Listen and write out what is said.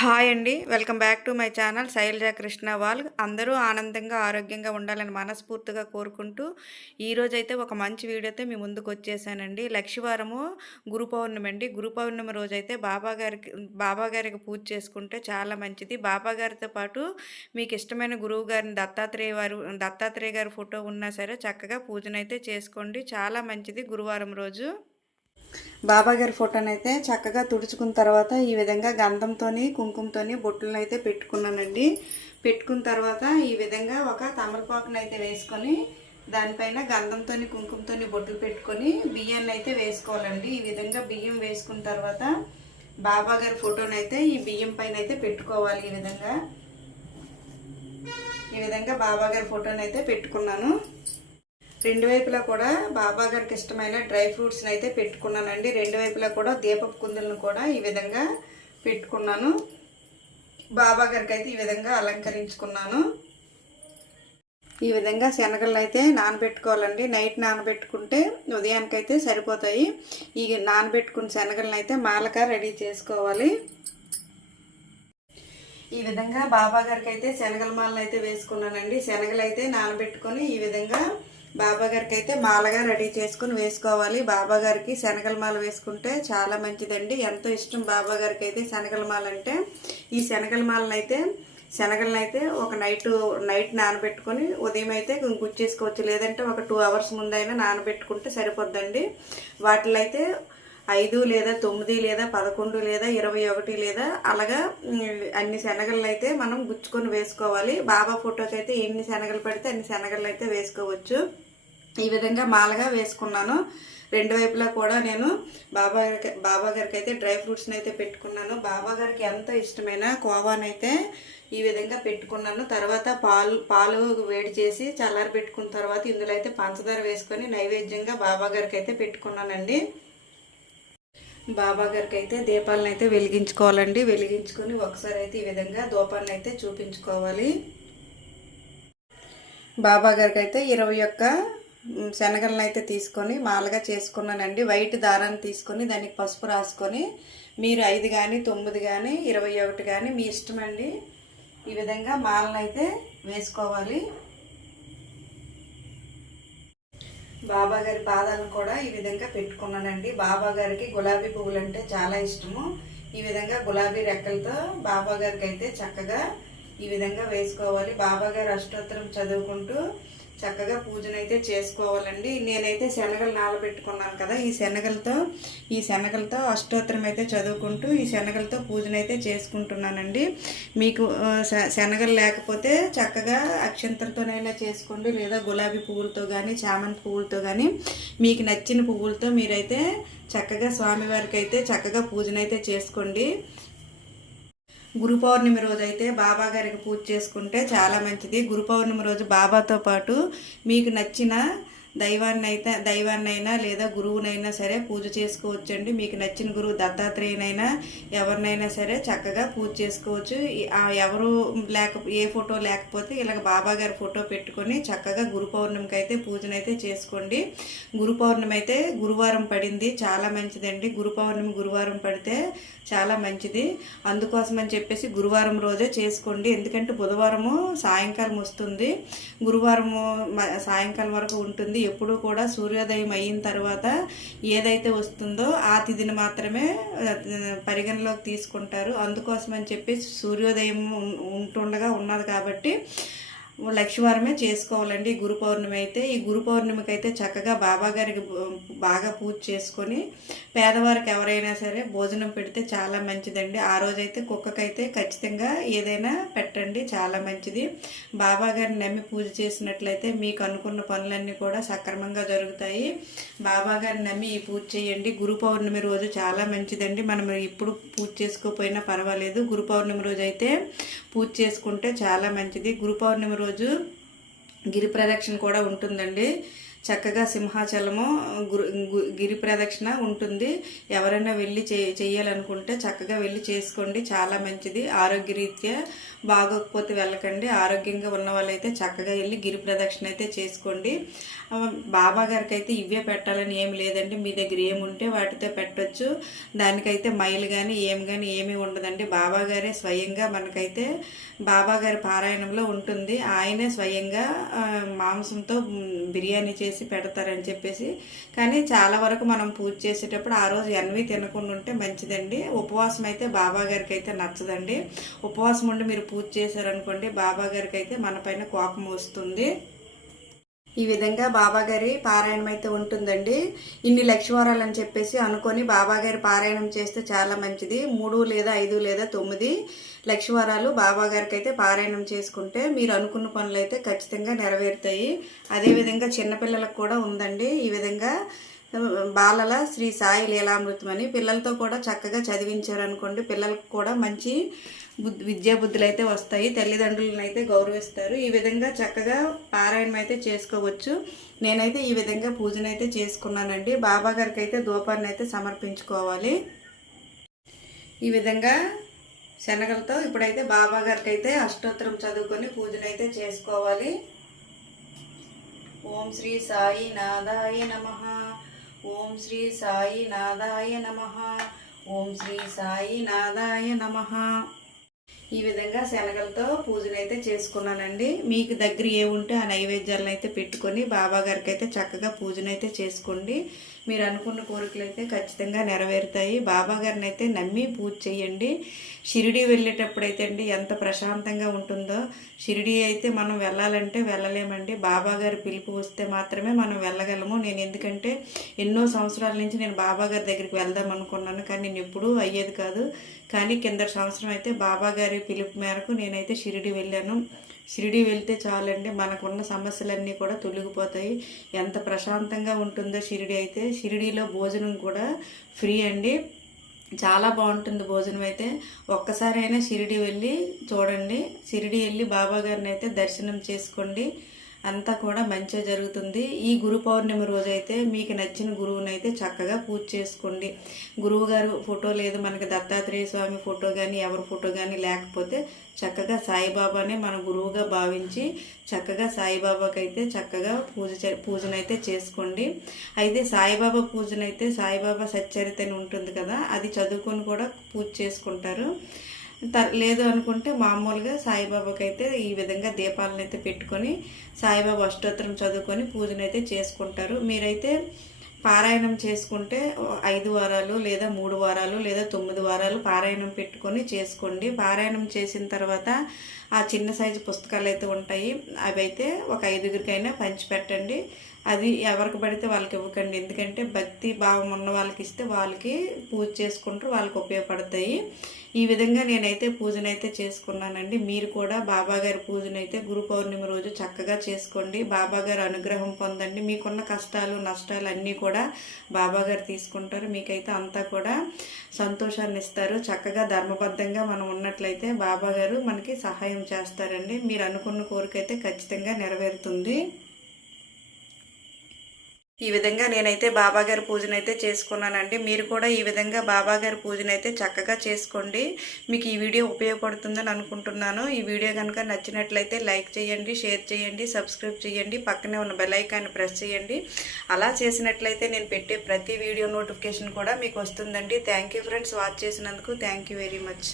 Hi అండి. Welcome back to my channel Shailaja Krishna wall. అందరూ ఆనందంగా, ఆరోగ్యంగా ఉండాలని మనస్ఫూర్తిగా కోరుకుంటూ, ఈరోజైతే ఒక మంచి వీడియోతో మీ ముందుకొచ్చేసానండి. లక్షవారము గురు పౌర్ణమి అండి. గురు పౌర్ణమి రోజైతే బాబాగారికి పూజ చేసుకుంటే చాలా మంచిది. బాబాగారితో పాటు మీకు ఇష్టమైన గురువు గారిని దత్తాత్రేయ గారి ఫోటో ఉన్నా సరే చక్కగా పూజనైతే చేసుకోండి. చాలా మంచిది గురువారం రోజు. బాబాగారి ఫోటోనైతే చక్కగా తుడుచుకున్న తర్వాత ఈ విధంగా గంధంతోని కుంకుమతోని బొట్టులను అయితే పెట్టుకున్నానండి. పెట్టుకున్న తర్వాత ఈ విధంగా ఒక తమలపాకును అయితే వేసుకొని దానిపైన గంధంతోని కుంకుమతోని బొట్టులు పెట్టుకొని బియ్యాన్ని అయితే వేసుకోవాలండి. ఈ విధంగా బియ్యం వేసుకున్న తర్వాత బాబాగారి ఫోటోనైతే ఈ బియ్యం పైన అయితే పెట్టుకోవాలి. ఈ విధంగా బాబాగారి ఫోటోనైతే పెట్టుకున్నాను. రెండు వైపులా కూడా బాబాగారికి ఇష్టమైన డ్రై ఫ్రూట్స్ని అయితే పెట్టుకున్నానండి. రెండు వైపులా కూడా దీపపు కుందులను కూడా ఈ విధంగా పెట్టుకున్నాను. బాబాగారికి అయితే ఈ విధంగా అలంకరించుకున్నాను. ఈ విధంగా శనగలను అయితే నానబెట్టుకోవాలండి. నైట్ నానబెట్టుకుంటే ఉదయానికైతే సరిపోతాయి. ఈ నానబెట్టుకున్న శనగలను అయితే మాలక రెడీ చేసుకోవాలి. ఈ విధంగా బాబాగారికి అయితే శనగల మాలను అయితే వేసుకున్నానండి. శనగలు అయితే నానబెట్టుకొని ఈ విధంగా బాబాగారికి అయితే మాలగా రెడీ చేసుకుని వేసుకోవాలి. బాబాగారికి శనగల మాల వేసుకుంటే చాలా మంచిదండి. ఎంతో ఇష్టం బాబాగారికి అయితే శనగల మాల అంటే. ఈ శనగలను అయితే ఒక నైట్ నానబెట్టుకొని ఉదయం అయితే గుచ్చేసుకోవచ్చు. లేదంటే ఒక 2 hours ముందైనా నానబెట్టుకుంటే సరిపోద్దండి. వాటిలో అయితే 5 లేదా 9 లేదా 11 లేదా 21 లేదా అలాగా అన్ని శనగలను అయితే మనం గుచ్చుకొని వేసుకోవాలి. బాబా ఫోటోకి అయితే ఎన్ని శనగలు పడితే అన్ని శనగలు అయితే వేసుకోవచ్చు. ఈ విధంగా మాలగా వేసుకున్నాను. రెండు వైపులా కూడా నేను బాబాగారికి అయితే డ్రై ఫ్రూట్స్ని అయితే పెట్టుకున్నాను. బాబాగారికి ఎంతో ఇష్టమైన కోవానైతే ఈ విధంగా పెట్టుకున్నాను. తర్వాత పాలు వేడి చేసి చల్లారి పెట్టుకున్న తర్వాత ఇందులో అయితే పంచదార వేసుకొని నైవేద్యంగా బాబాగారికి అయితే పెట్టుకున్నానండి. బాబాగారికి అయితే దీపాలను అయితే వెలిగించుకోవాలండి. వెలిగించుకొని ఒకసారి అయితే ఈ విధంగా ధూపాన్ని అయితే చూపించుకోవాలి. బాబాగారికి అయితే 21 శనగలను అయితే తీసుకొని మాలగా చేసుకున్నానండి. వైట్ దారాన్ని తీసుకొని దానికి పసుపు రాసుకొని మీరు 5 కానీ 9 కానీ 21 కానీ మీ ఇష్టమండి. ఈ విధంగా మాలను అయితే వేసుకోవాలి. బాబాగారి పాదాలను కూడా ఈ విధంగా పెట్టుకున్నానండి. బాబాగారికి గులాబీ పువ్వులు అంటే చాలా ఇష్టము. ఈ విధంగా గులాబీ రెక్కలతో బాబాగారికి అయితే చక్కగా ఈ విధంగా వేసుకోవాలి. బాబాగారు అష్టోత్తరం చదువుకుంటూ చక్కగా పూజనైతే చేసుకోవాలండి. నేనైతే శనగలు నానబెట్టుకున్నాను కదా, ఈ శనగలతో అష్టోత్తరం అయితే చదువుకుంటూ ఈ శనగలతో పూజనైతే చేసుకుంటున్నానండి. మీకు శనగలు లేకపోతే చక్కగా అక్షంతలతోనైనా చేసుకోండి, లేదా గులాబీ పువ్వులతో కానీ చామంతి పువ్వులతో కానీ మీకు నచ్చిన పువ్వులతో మీరైతే చక్కగా స్వామివారికి అయితే చక్కగా పూజనైతే చేసుకోండి. గురు పౌర్ణమి రోజు అయితే బాబాగారికి పూజ చేసుకుంటే చాలా మంచిది. గురు పౌర్ణమి రోజు బాబాతో పాటు మీకు నచ్చిన దైవాన్నైనా లేదా గురువునైనా సరే పూజ చేసుకోవచ్చండి. మీకు నచ్చిన గురువు దత్తాత్రేయునైనా ఎవరినైనా సరే చక్కగా పూజ చేసుకోవచ్చు. ఎవరు ఏ ఫోటో లేకపోతే ఇలాగ బాబాగారి ఫోటో పెట్టుకొని చక్కగా గురు పౌర్ణమికి అయితే పూజనైతే చేసుకోండి. గురు పౌర్ణమి అయితే గురువారం పడింది, చాలా మంచిదండి. గురు పౌర్ణమి గురువారం పడితే చాలా మంచిది. అందుకోసమని చెప్పేసి గురువారం రోజే చేసుకోండి. ఎందుకంటే బుధవారము సాయంకాలం వస్తుంది, గురువారము సాయంకాలం వరకు ఉంటుంది. ఎప్పుడు కూడా సూర్యోదయం అయిన తర్వాత ఏదైతే వస్తుందో ఆ తిథిని మాత్రమే పరిగణలోకి తీసుకుంటారు. అందుకోసమని చెప్పేసి సూర్యోదయం ఉంటుండగా ఉన్నది కాబట్టి లక్షవారమే చేసుకోవాలండి గురు పౌర్ణమి అయితే. ఈ గురు పౌర్ణమికి అయితే చక్కగా బాబాగారికి బాగా పూజ చేసుకొని పేదవారికి ఎవరైనా సరే భోజనం పెడితే చాలా మంచిదండి. ఆ రోజైతే కుక్కకైతే ఖచ్చితంగా ఏదైనా పెట్టండి, చాలా మంచిది. బాబాగారిని నమ్మి పూజ చేసినట్లయితే మీకు అనుకున్న పనులన్నీ కూడా సక్రమంగా జరుగుతాయి. బాబాగారిని నమ్మి ఈ పూజ చేయండి. గురు పౌర్ణమి రోజు చాలా మంచిదండి. మనం ఇప్పుడు పూజ చేసుకోకపోయినా పర్వాలేదు, గురు పౌర్ణమి రోజు అయితే పూజ చేసుకుంటే చాలా మంచిది. గురు పౌర్ణమి రోజు గిరి ప్రదక్షిణ కూడా ఉంటుందండి. చక్కగా సింహాచలము గిరి ప్రదక్షిణ ఉంటుంది. ఎవరైనా వెళ్ళి చేయాలనుకుంటే చక్కగా వెళ్ళి చేసుకోండి, చాలా మంచిది. ఆరోగ్యరీత్యా బాగోకపోతే వెళ్ళకండి. ఆరోగ్యంగా ఉన్న వాళ్ళైతే చక్కగా వెళ్ళి గిరి ప్రదక్షిణ అయితే చేసుకోండి. బాబా గారికి అయితే ఇవే పెట్టాలని ఏం లేదండి, మీ దగ్గర ఏముంటే వాటితో పెట్టవచ్చు. దానికైతే మైలు కానీ ఏమీ ఉండదండి. బాబా గారే స్వయంగా మనకైతే బాబా గారి పారాయణంలో ఉంటుంది. ఆయనే స్వయంగా మాంసంతో బిర్యానీ చేసి పెడతారని చెప్పేసి. కానీ చాలా వరకు మనం పూజ చేసేటప్పుడు ఆ రోజు ఎన్వి తినకుండా ఉంటే మంచిదండి. ఉపవాసం అయితే బాబా గారికి అయితే నచ్చదండి. ఉపవాసం ఉండి మీరు పూజ చేశారనుకోండి, బాబా గారికి అయితే మన పైన కోపం వస్తుంది. ఈ విధంగా బాబాగారి పారాయణం అయితే ఉంటుందండి. ఇన్ని లక్షవారాలు అని చెప్పేసి అనుకొని బాబాగారి పారాయణం చేస్తే చాలా మంచిది. 3 లేదా 5 లేదా 9 లక్షవారాలు బాబాగారికి అయితే పారాయణం చేసుకుంటే మీరు అనుకున్న పనులు అయితే ఖచ్చితంగా నెరవేరుతాయి. అదేవిధంగా చిన్నపిల్లలకు కూడా ఉందండి. ఈ విధంగా బాలల శ్రీ సాయి లీలామృతం అని పిల్లలతో కూడా చక్కగా చదివించారనుకోండి, పిల్లలకు కూడా మంచి విద్యాబుద్ధులు అయితే వస్తాయి. తల్లిదండ్రులను అయితే గౌరవిస్తారు. ఈ విధంగా చక్కగా పారాయణం అయితే చేసుకోవచ్చు. నేనైతే ఈ విధంగా పూజనైతే చేసుకున్నానండి. బాబా గారికి అయితే ధూపాన్ని అయితే సమర్పించుకోవాలి. ఈ విధంగా శనగలతో ఇప్పుడైతే బాబా గారికి అయితే అష్టోత్తరం చదువుకొని పూజనైతే చేసుకోవాలి. ఓం శ్రీ సాయి నాథాయ నమః. ఓం శ్రీ సాయి నాథాయ నమః. ఓం శ్రీ సాయి నాథాయ నమః. ఈ విధంగా శనగలతో పూజనైతే చేసుకున్నానండి. మీకు దగ్గర ఏముంటే ఆ నైవేద్యాలను అయితే పెట్టుకొని బాబా గారికి అయితే చక్కగా పూజనైతే చేసుకోండి. మీరు అనుకున్న కోరికలు అయితే ఖచ్చితంగా నెరవేరుతాయి. బాబా గారిని అయితే నమ్మి పూజ చేయండి. షిరిడి వెళ్ళేటప్పుడైతే అండి ఎంత ప్రశాంతంగా ఉంటుందో. షిరిడి అయితే మనం వెళ్ళాలంటే వెళ్ళలేమండి. బాబా గారి పిలుపు వస్తే మాత్రమే మనం వెళ్ళగలము. నేను ఎందుకంటే ఎన్నో సంవత్సరాల నుంచి నేను బాబా గారి దగ్గరికి వెళ్దాం అనుకున్నాను, కానీ నేను ఎప్పుడూ అయ్యేది కాదు. కానీ కిందటి సంవత్సరం అయితే బాబా గారి పిలుపు మేరకు నేనైతే షిరిడి వెళ్ళాను. షిరిడి వెళ్తే చాలండి, మనకున్న సమస్యలన్నీ కూడా తొలగిపోతాయి. ఎంత ప్రశాంతంగా ఉంటుందో షిరిడి అయితే. షిరిడిలో భోజనం కూడా ఫ్రీ అండి, చాలా బాగుంటుంది భోజనం అయితే. ఒక్కసారైనా షిరిడి వెళ్ళి చూడండి. షిరిడి వెళ్ళి బాబా గారిని అయితే దర్శనం చేసుకోండి, అంతా కూడా మంచిగా జరుగుతుంది. ఈ గురు పౌర్ణమి రోజైతే మీకు నచ్చిన గురువునైతే చక్కగా పూజ చేసుకోండి. గురువు గారు ఫోటో లేదు మనకి, దత్తాత్రేయ స్వామి ఫోటో కానీ ఎవరి ఫోటో కానీ లేకపోతే చక్కగా సాయిబాబానే మన గురువుగా భావించి చక్కగా సాయిబాబాకి అయితే చక్కగా పూజనైతే చేసుకోండి. అయితే సాయిబాబా పూజనైతే సాయిబాబా సచ్చరిత అని ఉంటుంది కదా, అది చదువుకొని కూడా పూజ చేసుకుంటారు. లేదు అనుకుంటే మామూలుగా సాయిబాబాకి అయితే ఈ విధంగా దీపాలను అయితే పెట్టుకొని సాయిబాబా అష్టోత్తరం చదువుకొని పూజనైతే చేసుకుంటారు. మీరైతే పారాయణం చేసుకుంటే 5 వారాలు లేదా 3 వారాలు లేదా 9 వారాలు పారాయణం పెట్టుకొని చేసుకోండి. పారాయణం చేసిన తర్వాత ఆ చిన్న సైజు పుస్తకాలు అయితే ఉంటాయి, అవి అయితే ఒక 5గురికైనా పంచిపెట్టండి. అది ఎవరికి పడితే వాళ్ళకి ఇవ్వకండి, ఎందుకంటే భక్తి భావం ఉన్న వాళ్ళకి ఇస్తే వాళ్ళకి పూజ చేసుకుంటారు, వాళ్ళకి ఉపయోగపడతాయి. ఈ విధంగా నేనైతే పూజనైతే చేసుకున్నానండి. మీరు కూడా బాబాగారి పూజనైతే గురు పౌర్ణమి రోజు చక్కగా చేసుకోండి. బాబాగారి అనుగ్రహం పొందండి. మీకున్న కష్టాలు నష్టాలు అన్నీ కూడా బాబాగారు తీసుకుంటారు. మీకైతే అంతా కూడా సంతోషాన్ని ఇస్తారు. చక్కగా ధర్మబద్ధంగా మనం ఉన్నట్లయితే బాబాగారు మనకి సహాయం చేస్తారండి. మీరు అనుకున్న కోరిక అయితే ఖచ్చితంగా నెరవేరుతుంది. ఈ విధంగా నేనైతే బాబాగారి పూజనైతే చేసుకున్నానండి. మీరు కూడా ఈ విధంగా బాబాగారి పూజనైతే చక్కగా చేసుకోండి. మీకు ఈ వీడియో ఉపయోగపడుతుందని అనుకుంటున్నాను. ఈ వీడియో కనుక నచ్చినట్లయితే లైక్ చేయండి, షేర్ చేయండి, సబ్స్క్రైబ్ చేయండి, పక్కనే ఉన్న బెల్ ఐకాన్ని ప్రెస్ చేయండి. అలా చేసినట్లయితే నేను పెట్టే ప్రతి వీడియో నోటిఫికేషన్ కూడా మీకు వస్తుందండి. థ్యాంక్ యూ ఫ్రెండ్స్, వాచ్ చేసినందుకు థ్యాంక్ యూ వెరీ మచ్.